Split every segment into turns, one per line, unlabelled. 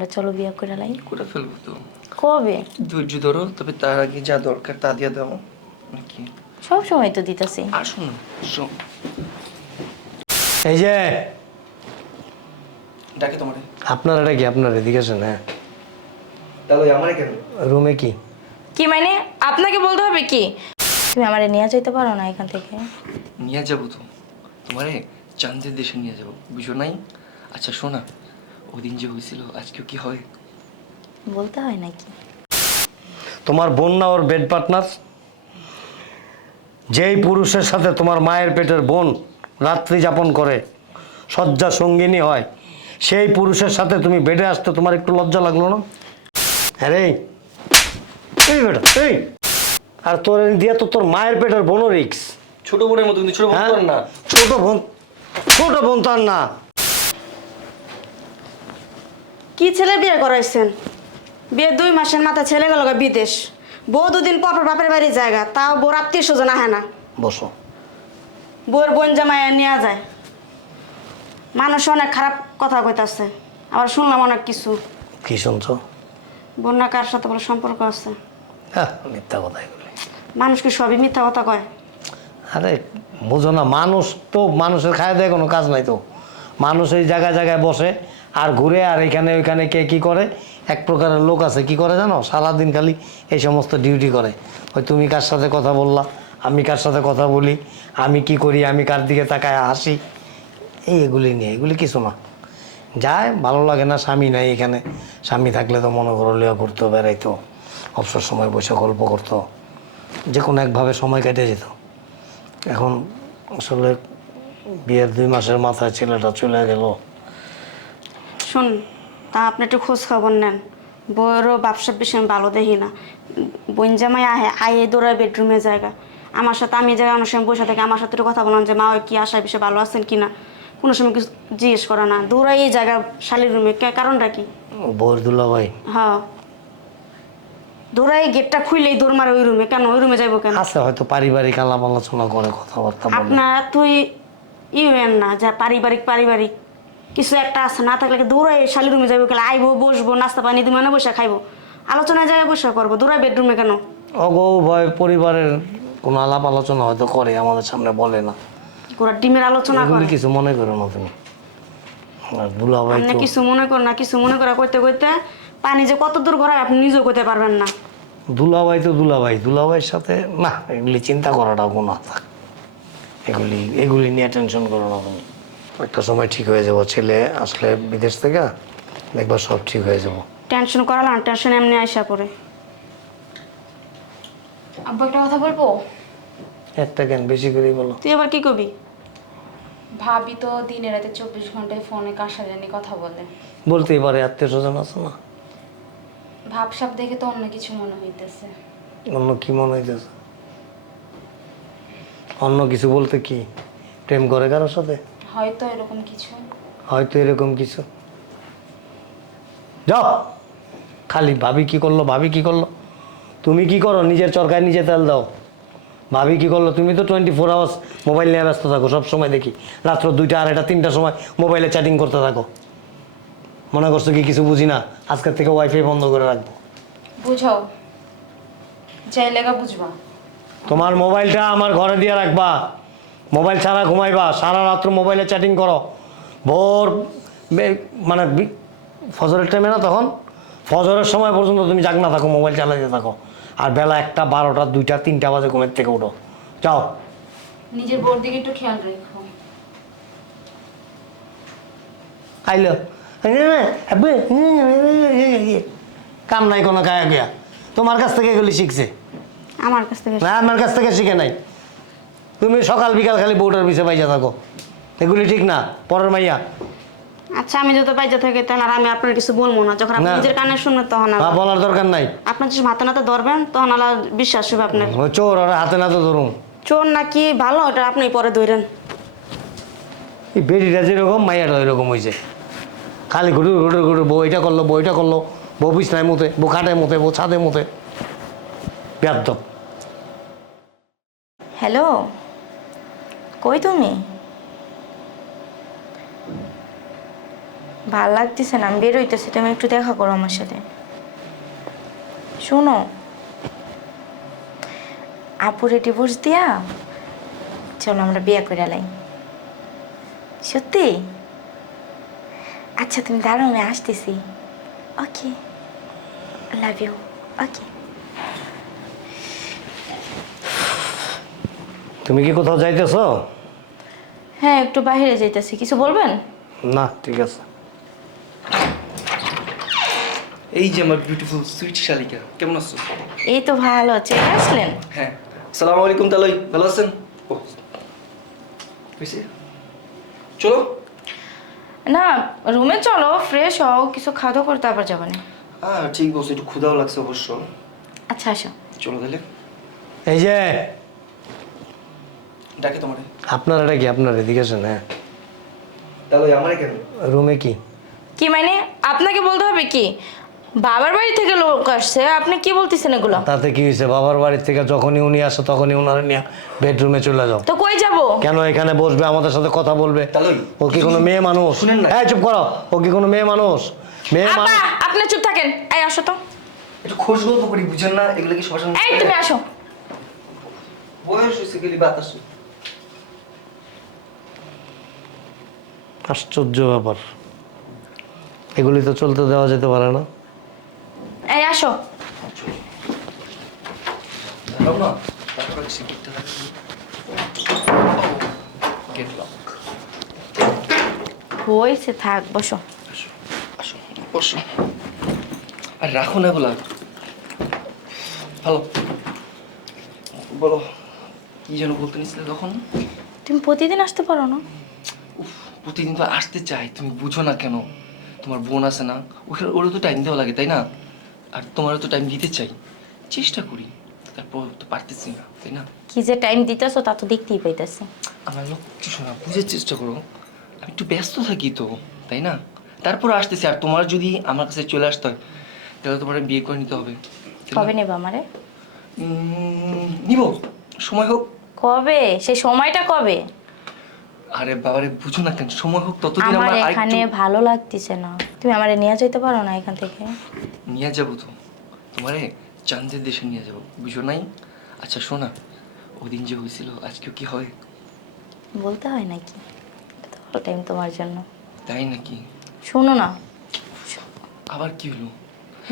আমরা চলো বিয়ে করে লাই।
করে ফেলব তো।
কবে?
ধৈর্য ধরো তবে তার আগে যা দরকার তা দিয়ে দাও। নাকি?
সব সময় তো দিতেছি।
আসুন শোন
এই যে
ডাকে তোমার।
আপনার এটা কি আপনার এদিকে আসেন হ্যাঁ?
তাহলে আমারে কেন?
রুমে কি?
কি মানে? আপনাকে বলতে হবে কি? তুমি আমারে নিয়ে যাইতে পারো না এখান থেকে?
নিয়ে যাব তো। তোমারে চাঁদের দেশে নিয়ে যাব বুঝো নাই? আচ্ছা শোনা। ওদিন যে হয়েছিল আজকেও কি হয়?
বলতে হয় নাকি?
তোমার বোন না ওর বেড পার্টনার যেই পুরুষের সাথে তোমার মায়ের পেটের বোন রাত্রি যাপন করে শয্যা সঙ্গিনী হয় সেই পুরুষের সাথে তুমি বেডে আসতে তোমার একটু লজ্জা লাগল না? হ্যাঁ রে এই বেটা এই। আর তোর এই দিয়ে তো তোর মায়ের পেটের বোনও রিক্স
ছোট বোনের মতো কিন্তু ছোট বোন
হ্যাঁ
না।
ছোট বোন ছোট বোন তার না।
কি ছেলে বিয়ে করাইছেন? বিয়ে দুই মাসের মাথা ছেলে গেল গা বিদেশ। বউ দুদিন পর পর বাপের বাড়ির জায়গা তাও বউর আত্মীয় স্বজন আহে না।
বসো।
বউর বোন জামাই নেওয়া যায়। মানুষ অনেক খারাপ কথা কইতাছে আবার শুনলাম অনেক কিছু।
কি শুনছো?
বন্যা কার সাথে বলে সম্পর্ক আছে?
হ্যাঁ মিথ্যা কথা এগুলি
মানুষ কি সবই মিথ্যা কথা কয়?
আরে বুঝো না মানুষ তো মানুষের খায় দেয় কোনো কাজ নাই তো। মানুষ এই জায়গায় জায়গায় বসে আর ঘুরে আর এখানে ওইখানে কে কি করে? এক প্রকারের লোক আছে। কি করে জানো? সারাদিন খালি এই সমস্ত ডিউটি করে। ওই তুমি কার সাথে কথা বললা? আমি কার সাথে কথা বলি? আমি কি করি? আমি কার দিকে তাকায় হাসি এই এগুলি নিয়ে। এগুলি কিছু না। যায়, ভালো লাগে না, স্বামী নাই এখানে। স্বামী থাকলে তো মনে করো লিয়া করতো বেড়াইতো, অবসর সময় বসে গল্প করতো। যে কোনো একভাবে সময় কেটে যেত। এখন আসলে বিয়ের দুই মাসের মাথায় ছেলেটা চলে গেল।
শুন তা আপনি একটু খোঁজ খবর নেন। বউয়েরও ব্যবসা বেশি আমি ভালো দেখি না। বোন জামাই আহে আয়ে দৌড়ায় বেডরুমে জায়গা। আমার সাথে আমি জায়গায় অনেক সময় বসে থাকি আমার সাথে একটু কথা বললাম যে মা ওই কি আশায় বেশি ভালো আছেন কি না কোনো সময় কিছু জিজ্ঞেস করে না। দৌড়াই এই জায়গা শালির রুমে কে কারণটা কি?
বউর দুলা ভাই।
হ্যাঁ। দৌড়াই গেটটা খুললেই দৌড় মারে ওই রুমে কেন? ওই রুমে যাইবো কেন?
আছে হয়তো পারিবারিক আলাপ আলোচনা করে কথাবার্তা বলে।
আপনার তুই ই হইেন না যা পারিবারিক পারিবারিক। কিছু একটা আছে না থাকলে দৌড়াই শালির রুমে যাইবো কেন আইবো বসবো নাস্তা পানি দিবে না বসে খাইবো। আলোচনায় যায় বসে করব দৌড়াই বেডরুমে কেন?
অগৌ ভয় পরিবারের কোনো আলাপ আলোচনা হয়তো করে আমাদের সামনে বলে না।
ডিমের আলোচনা করে?
কিছু মনে করো না তুমি। দুলা ভাই
আপনি কিছু মনে করেন না কিছু মনে করে করতে করতে পানি যে কত দূর ঘরে আপনি নিজেও করতে পারবেন না।
দুলা ভাই তো দুলা ভাই দুলা ভাইয়ের সাথে না এগুলি চিন্তা কোনো থাক এগুলি এগুলি নিয়ে টেনশন করো না তুমি। একটা সময় ঠিক হয়ে যাব ছেলে আসলে বিদেশ থেকে দেখবা সব ঠিক হয়ে যাব।
টেনশন করালাম টেনশন এমনি আইসা পড়ে।
আব্বু একটা কথা বলব?
একটা কেন বেশি করেই বলো।
তুই এবার কি করবি?
ভাবি তো দিনে রাতে চব্বিশ ঘন্টায় ফোনে কার সাথে জানি কথা বলে।
বলতেই পারে আত্মীয় স্বজন আছে না।
ভাবসাব দেখে তো অন্য কিছু মনে হইতেছে।
অন্য কি মনে হইতেছে? অন্য কিছু বলতে কি? প্রেম করে কারোর সাথে?
হয়তো এরকম কিছু।
হয়তো এরকম কিছু। যাও। খালি ভাবি কি করল ভাবি কি করল? তুমি কি করো? নিজের চরকায় নিজে তেল দাও। ভাবি কি করল? তুমি তো টোয়েন্টি ফোর আওয়ার্স মোবাইল নিয়ে ব্যস্ত থাকো সব সময় দেখি। রাত্র দুইটা আড়াইটা তিনটার সময় মোবাইলে চ্যাটিং করতে থাকো। মনে করছ কি কিছু বুঝি না? আজকের থেকে ওয়াইফাই বন্ধ করে রাখব।
বুঝাও। যাই লেগা বুঝবা।
তোমার মোবাইলটা আমার ঘরে দিয়ে রাখবা। মোবাইল ছাড়া ঘুমাইবা সারা রাত্র মোবাইলে চ্যাটিং করো। ভোর বে- মানে ফজরের টাইমে না তখন? ফজরের সময় পর্যন্ত তুমি জাগ না থাকো মোবাইল চালাতে থাকো। আর বেলা একটা বারোটা দুইটা তিনটা বাজে ঘুমের থেকে উঠো। যাও।
নিজের বোর দিকে একটু খেয়াল রেখো।
আইলো। কাম নাই কোনো গায়ে গিয়া তোমার কাছ থেকে এগুলি শিখছে?
আমার কাছ থেকে
না আমার কাছ থেকে শিখে নাই। তুমি সকাল বিকাল খালি বউটার পিছিয়ে পাইজা থাকো। এগুলি ঠিক না? পরের মাইয়া।
আচ্ছা আমি যত পাইজা থাকি তাহলে আর আমি আপনার কিছু বলব না। যখন আপনি নিজের কানে শুনবেন তখন
বা
আবার-
বলার দরকার নাই।
আপনার যখন হাতে নাতে ধরবেন তখন আলাদা বিশ্বাস হবে আপনার।
চোর ওরা হাতে না তো ধরুন
চোর নাকি ভালো ওটা আপনি পরে ধরেন।
এই বেডিটা যেরকম মাইয়াটা ওইরকম হয়েছে খালি ঘুরে ঘুরে ঘুরে বউ এটা করল বউ এটা করল। বউ বিছনায় মুতে বউ খাটে মুতে বউ ছাদে মুতে। ব্যর্থ
হ্যালো? কই তুমি? ভালো লাগতেছে না, আমি বের হইতেছি, তুমি একটু দেখা করো আমার সাথে। শোনো, আপুরে ডিভোর্স দিয়া, চলো আমরা বিয়ে করে লাই। সত্যি? আচ্ছা তুমি দাঁড়াও আমি আসতেছি। ওকে লাভ ইউ ওকে
তুমি কি কোথাও যাইতেছো?
হ্যাঁ একটু বাইরে যাইতেছি। কিছু বলবেন?
না ঠিক আছে।
এই যে আমার বিউটিফুল সুইট শালিকা কেমন আছো?
এই তো ভালো চলে আসলেন?
হ্যাঁ। সালামু আলাইকুম তালই ভালো আছেন? হয়েছে? চলো।
না রুমে চলো ফ্রেশ হও কিছু খাওয়া দাওয়া করতে আবার যাব না।
হ্যাঁ ঠিক বলছো একটু ক্ষুধাও লাগছে অবশ্য।
আচ্ছা আসো।
চলো তাহলে।
এই যে
ডাকে তোমার।
আপনার এটা কি আপনার এদিকে আসেন? হ্যাঁ।
তাহলে আমারে কেন?
রুমে কি?
কি মানে? আপনাকে বলতে হবে কি? বাবার বাড়ি থেকে লোক আসছে আপনি কি বলতেছেন এগুলো?
তাতে কি হয়েছে? বাবার বাড়ির থেকে যখনই উনি আসে তখনই ওনারা নিয়ে বেডরুমে চলে যাও।
তো কই যাব?
কেন এখানে বসবে? আমাদের সাথে কথা বলবে। ও কি কোনো মেয়ে মানুষ? হ্যাঁ চুপ করো। ও কি কোনো মেয়ে মানুষ? মেয়ে মানুষ
আপনি চুপ থাকেন। এই আসো তো।
একটু খোঁজ গল্প করি বুঝেন না? এগুলো কি সবার সঙ্গে
এই তুমি আসো।
বয়স হয়েছে গেলি বাতাস।
আশ্চর্য ব্যাপার। এগুলি তো চলতে দেওয়া যেতে পারে না।
এই আসো।
না তারপর সিকিউরিটি থাকে গেট লক
হয়েছে থাক বসো।
বসো। আর রাখো না এগুলা। ভালো। বলো কি যেন বলতে নিছিলে তখন?
তুমি প্রতিদিন আসতে পারো না।
প্রতিদিন তো আসতে চাই তুমি বুঝো না কেন? তোমার বোন আছে না ওখানে ওরও তো টাইম দেওয়া লাগে তাই না? আর তোমারও তো টাইম দিতে চাই। চেষ্টা করি তারপর তো পারতেছি না তাই না?
কি যে টাইম দিতেছো তা তো দেখতেই পাইতেছি।
আমার লক্ষ্য শোনা বুঝার চেষ্টা করো। আমি একটু ব্যস্ত থাকি তো তাই না? তারপর আসতেছি আর তোমার যদি আমার কাছে চলে আসতে হয় তাহলে তোমার বিয়ে করে নিতে হবে?
কবে নেবা আমারে?
নিব সময় হোক।
কবে? সেই সময়টা কবে?
আরে বাবারে বুঝো না কেন সময় হোক ততদিন
আমার
আমার
এখানে
আরেকটু
ভালো লাগতেছে না। তুমি আমারে নিয়ে যেতে পারো না এখান থেকে?
নিয়ে যাব তো। তোমারে চাঁদের দেশে নিয়ে যাব বুঝো নাই? আচ্ছা শোনা ওদিন যে হয়েছিল আজকেও কি হয়?
বলতে হয় নাকি? টাইম তোমার জন্য।
তাই নাকি?
শোনো না।
আবার কি হলো?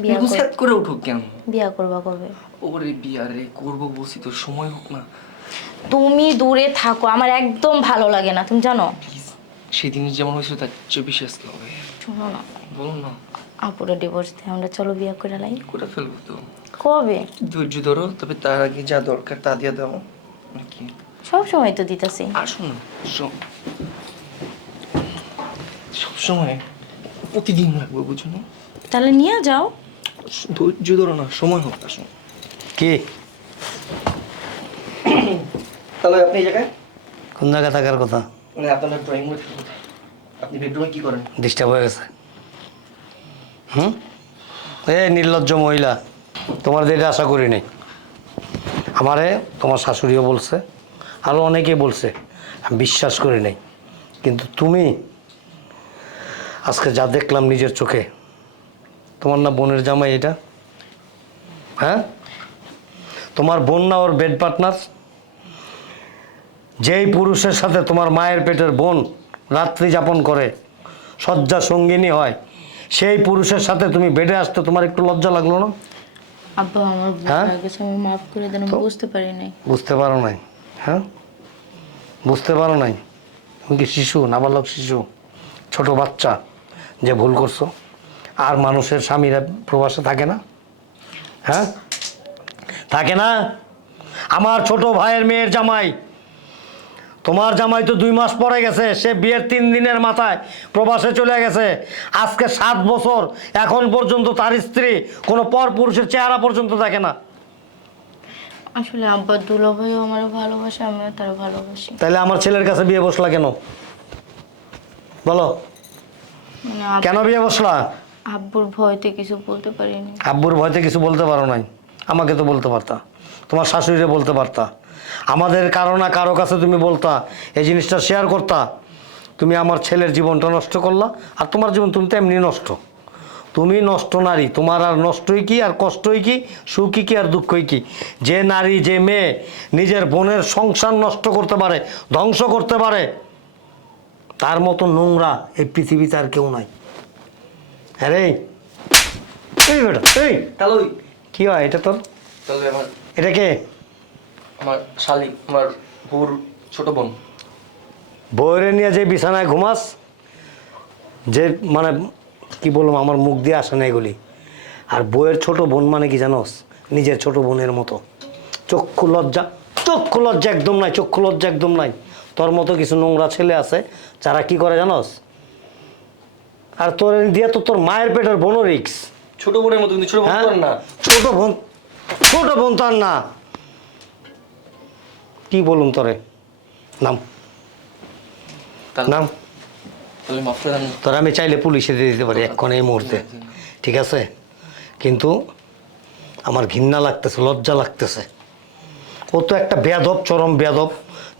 বিয়া কর-
হুসেত করে উঠুক কেন?
বিয়া করবা কবে?
ওরে বিয়া রে করব বলছি তো সময় হোক না।
তুমি দূরে থাকো আমার একদম ভালো লাগে না তুমি জানো?
সেদিন যেমন হয়েছিল তার চেয়ে বেশি আজকে হবে।
শোনো না।
বলুন না।
আপুরে ডিভোর্স দিয়ে আমরা চলো বিয়া করে লাই।
করে ফেলব তো।
কবে?
ধৈর্য ধরো তবে তার আগে যা দরকার তা দিয়ে দাও। নাকি
সব সময় তো দিতেছি।
আসো না শোন। সবসময় প্রতিদিন লাগবে বুঝো না?
তাহলে নিয়ে যাও।
ধৈর্য ধরো না সময় হোক আসো
কি?
তাহলে আপনি এই জায়গায়?
কোন জায়গায় থাকার কথা?
মানে আপনার ড্রয়িং রুমে আপনি বেডরুমে কি করেন?
ডিস্টার্ব হয়ে গেছে। হুম? এ নির্লজ্জ মহিলা তোমার দিয়ে আশা করি নাই আমারে তোমার শাশুড়িও বলছে আরও অনেকে বলছে আমি বিশ্বাস করি নাই। কিন্তু তুমি আজকে যা দেখলাম নিজের চোখে তোমার না বোনের জামাই এটা? হ্যাঁ? তোমার বোন না ওর বেড পার্টনার যেই পুরুষের সাথে তোমার মায়ের পেটের বোন রাত্রি যাপন করে শয্যা সঙ্গিনী হয় সেই পুরুষের সাথে তুমি বেডে আসতে তোমার একটু লজ্জা লাগল না?
আব্বা আমার ভুল
হ্যাঁ?
হয়ে গেছে আমি মাফ করে দেন আমি বুঝতে পারি নাই।
বুঝতে পারো নাই হ্যাঁ? বুঝতে পারো নাই। তুমি কি শিশু নাবালক শিশু ছোট বাচ্চা যে ভুল করছ? আর মানুষের স্বামীরা প্রবাসে থাকে না? হ্যাঁ? থাকে না? আমার ছোট ভাইয়ের মেয়ের জামাই তোমার জামাই তো দুই মাস পরে গেছে সে বিয়ের তিন দিনের মাথায় প্রবাসে চলে গেছে। আজকে সাত বছর এখন পর্যন্ত তার স্ত্রী কোনো পর পুরুষের চেহারা পর্যন্ত দেখে না।
আসলে আব্বা দুলাভাইও আমার ভালোবাসে আমিও তার ভালোবাসি।
তাহলে আমার ছেলের কাছে বিয়ে বসলা কেন? বলো।
মানে আব-
কেন বিয়ে বসলা?
আব্বুর ভয়তে কিছু বলতে পারিনি।
আব্বুর ভয়তে কিছু বলতে পারো নাই। আমাকে তো বলতে পারতা। তোমার শাশুড়িরে বলতে পারতা। আমাদের কারও না কারও কাছে তুমি বলতা এই জিনিসটা শেয়ার করতা। তুমি আমার ছেলের জীবনটা নষ্ট করলা আর তোমার জীবন তুমি তো এমনি নষ্ট। তুমি নষ্ট নারী তোমার আর নষ্টই কি আর কষ্টই কি সুখই কি আর দুঃখই কি? যে নারী যে মেয়ে নিজের বোনের সংসার নষ্ট করতে পারে ধ্বংস করতে পারে তার মতো নোংরা এই পৃথিবীতে আর কেউ নাই। হ্যাঁ রে। এই বেটা এই। কি হয় এটা তোর? এটা কে?
আমার শালিক আমার বউর ছোট বোন।
বইরে নিয়ে যে বিছানায় ঘুমাস যে মানে কি বললাম আমার মুখ দিয়ে আসে না এগুলি। আর বইয়ের ছোট বোন মানে কি জানোস? নিজের ছোট বোনের মতো। চক্ষু লজ্জা চক্ষু লজ্জা একদম নাই চক্ষু লজ্জা একদম নাই। তোর মতো কিছু নোংরা ছেলে আছে যারা কি করে জানোস? আর তোর দিয়ে তো তোর মায়ের পেটের বোনও রিক্স
ছোট বোনের মতো কিন্তু ছোট বোন
হ্যাঁ?
না।
ছোট বোন ছোট বোন তার না। কি বলুন তোরে? নাম। নাম। তোর আমি চাইলে পুলিশে দিয়ে দিতে পারি এক্ষণ এই মুহূর্তে। ঠিক আছে? কিন্তু আমার ঘৃণা লাগতেছে লজ্জা লাগতেছে। ও তো একটা বেয়াদব চরম বেয়াদব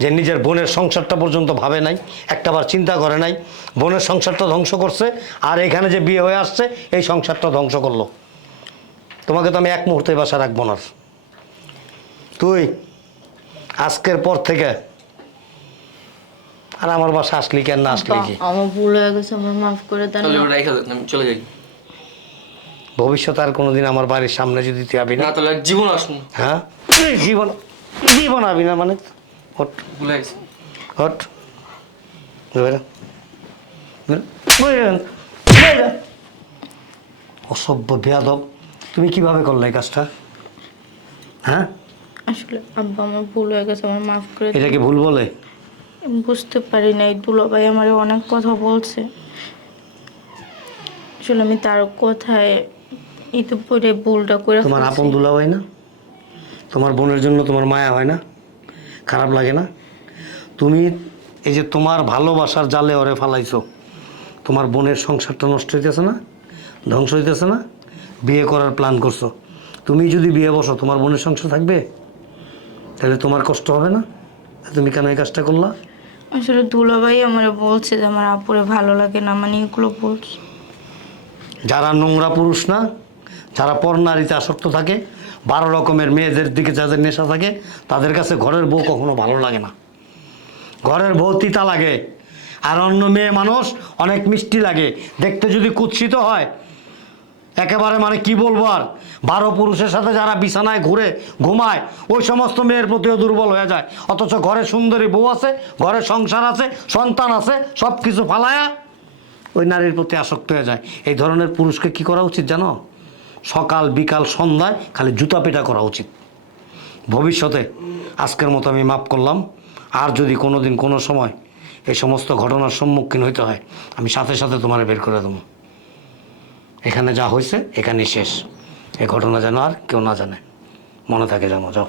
যে নিজের বোনের সংসারটা পর্যন্ত ভাবে নাই একটাবার চিন্তা করে নাই বোনের সংসারটা ধ্বংস করছে আর এখানে যে বিয়ে হয়ে আসছে এই সংসারটা ধ্বংস করল। তোমাকে তো আমি এক মুহূর্তে বাসা রাখব না। তুই আজকের পর থেকে। আর আমার বাসা আসলি কেন না আসলি কি?
আমার ভুল হয়ে গেছে আমার মাফ করে দেন।
তাহলে
না।
ওটা রেখে দেন আমি চলে যাই।
ভবিষ্যতে আর কোনোদিন আমার বাড়ির সামনে যদি তুই আবি
না।
না
তাহলে আর জীবন আসুন
হ্যাঁ? জীবন জীবন আবি না মানে? হট।
ভুলে গেছি।
হট। বেরো। অসভ্য বেয়াদব। তুমি কীভাবে করলে এই কাজটা? হ্যাঁ?
আসলে আব্বা আমার ভুল হয়ে গেছে আমার মাফ করে দিন।
এটা কি ভুল বলে?
বুঝতে পারি নাই দুলাভাই আমার অনেক কথা বলছে। আসলে আমি তার কথায় ইতিপূর্বে ভুলটা করে
তোমার
ফেলছি।
আপন দুলা হয় না? তোমার বোনের জন্য তোমার মায়া হয় না? খারাপ লাগে না? তুমি এই যে তোমার ভালোবাসার জালে ওরে ফালাইছো তোমার বোনের সংসারটা নষ্ট হইতেছে না? ধ্বংস হইতেছে না? বিয়ে করার প্ল্যান করছ। তুমি যদি বিয়ে বসো তোমার বোনের সংসার থাকবে? তাহলে তোমার কষ্ট হবে না? তুমি কেন এই কাজটা করলা?
আসলে দুলাভাই আমার বলছে যে আমার আপুরে ভালো লাগে না মানে এগুলো বলছে।
যারা নোংরা পুরুষ না যারা পর নারীতে আসক্ত থাকে বারো রকমের মেয়েদের দিকে যাদের নেশা থাকে তাদের কাছে ঘরের বউ কখনো ভালো লাগে না। ঘরের বউ তিতা লাগে আর অন্য মেয়ে মানুষ অনেক মিষ্টি লাগে। দেখতে যদি কুৎসিত হয় একেবারে মানে কি বলব আর? বারো পুরুষের সাথে যারা বিছানায় ঘুরে ঘুমায়, ওই সমস্ত মেয়ের প্রতিও দুর্বল হয়ে যায়। অথচ ঘরে সুন্দরী বউ আছে, ঘরে সংসার আছে, সন্তান আছে সব কিছু ফালায়া ওই নারীর প্রতি আসক্ত হয়ে যায়। এই ধরনের পুরুষকে কি করা উচিত জানো? সকাল, বিকাল, সন্ধ্যায় খালি জুতা পেটা করা উচিত। ভবিষ্যতে আজকের মতো আমি মাফ করলাম। আর যদি কোনো দিন কোনো সময় এই সমস্ত ঘটনার সম্মুখীন হইতে হয়, আমি সাথে সাথে তোমার বের করে দেবো। এখানে যা হয়েছে এখানে শেষ। এ ঘটনা যেন আর কেউ না জানে। মনে থাকে জানো যাও।